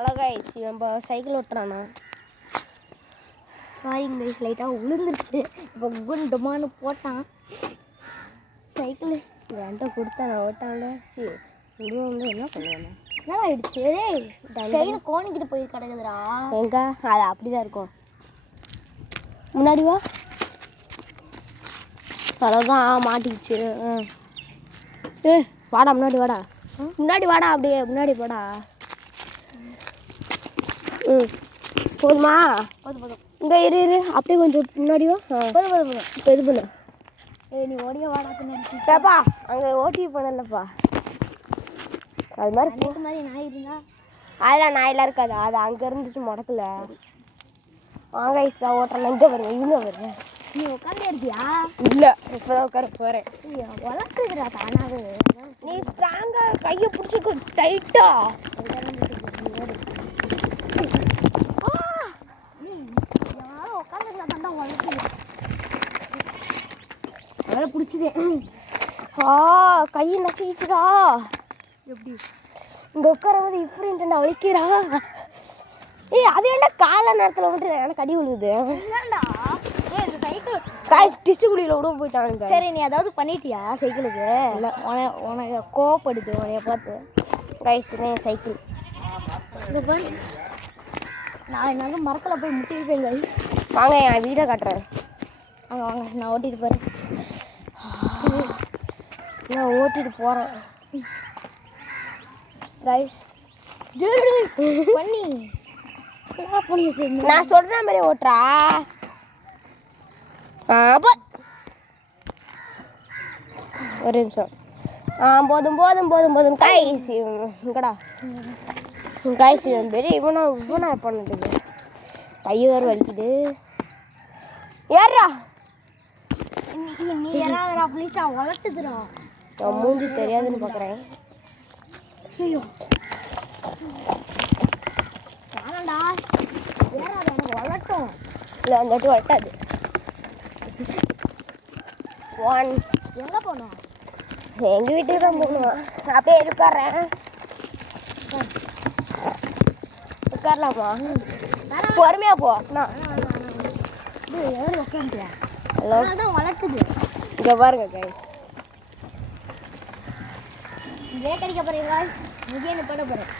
அழகாயிடுச்சு. நம்ம சைக்கிள் ஓட்டுறானா சாரிங்க கைஸ், லைட்டாக விழுந்துருச்சு. இப்போ குண்டுமானு போட்டான் சைக்கிள். என்கிட்ட கொடுத்தா நான் ஓட்டான்ல. சரி விடுவாங்க, என்ன பண்ணுவாங்க. என்ன ஆயிடுச்சு? செயின் கோணிக்கிட்டு போய் கிடக்குதுடா. எங்க அது அப்படிதான் இருக்கும். முன்னாடி வா. அவ்வளோதான் மாட்டிக்கிச்சு. வாடா முன்னாடி வாடா. முன்னாடி வாடா, அப்படியே முன்னாடி போடா. போதுமா? போதும். இங்கே இரு அப்படியே கொஞ்சம் முன்னாடி வா. போதும். இப்போ இது பண்ணு. நீ ஓடிய வாடா பின்னாடி. சேப்பா அங்கே ஓட்டி பண்ணலப்பா. அது மாதிரி நாய் இருந்தா அதெல்லாம் நாயெல்லாம் இருக்காது. அது அங்கே இருந்துச்சு முடக்கல. வாங்க ஐஸ்டா ஓட்டுறேன். இங்கே வருங்க, இங்கே வருங்க. நீ உட்காந்து இருக்கியா? இல்லை, இப்போதான் உட்கார போகிறேன். வளர்க்குதுடா தானாவே. நீ ஸ்ட்ராங்காக கையை பிடிச்சிக்க டைட்டா. அதெல்லாம் பிடிச்சிது. கையை நசிக்கிச்சுடா. எப்படி இங்கே உட்காரம்போது இப்படி நான் வலிக்கிறா. அது என்ன கால நேரத்தில் வந்துட்டு எனக்கு அடி விழுகுது. என்னடா இந்த சைக்கிள் காய்ஸ் டிஸ்டு குழியில் விட போயிட்டானுங்க. சரி, நீ ஏதாவது பண்ணிட்டியா சைக்கிளுக்கு? இல்லை, உனக்கு கோவப்படுது உனைய பார்த்து. காய்ஸ் என் சைக்கிள் நான் என்னால மரத்தில் போய் முட்டிருப்பேன் கைஸ். வாங்க என் வீடை காட்டுறேன். வாங்க நான் ஓட்டிட்டு போகிறேன். நான் ஓட்டிட்டு போகிறேன் கைஸ். பண்ணி நான் சொல்கிற மாதிரி ஓட்டுறா. ஒரு நிமிஷம். போதும் கைஸ். இங்கடா கைஸ், பெரிய இவனா பண்ணுறது. கை வேறு வலிக்குது. ஏறா நீ ஏறாதடா ப்ளீஸா, வளர்த்துதுடா. நான் மூஞ்சி தெரியாதுன்னு பார்க்குறேன். ஐயோ வேணாண்டா, ஏறாத, எனக்கு வளர்ட்டும். இல்லை அந்த வாட்டி வளர்ட்டாது. எங்கே போனோம்? எங்கள் வீட்டுக்கு தான் போகணும். அப்படியே உட்கார்றேன். உட்காரலாமா? பொறுமையாக போ. எவ்வளோ உட்காந்துட்டியா? ஹலோ, தான் வளர்த்துது. இங்கே பாருங்க கைஸ். பிரேக் அடிக்க போறீங்களா? இங்கே என்ன பண்ண போகிறேன்?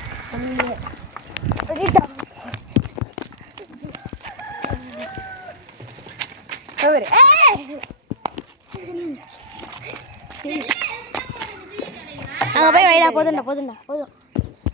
அங்கே போய் வைடா. போதும்டா.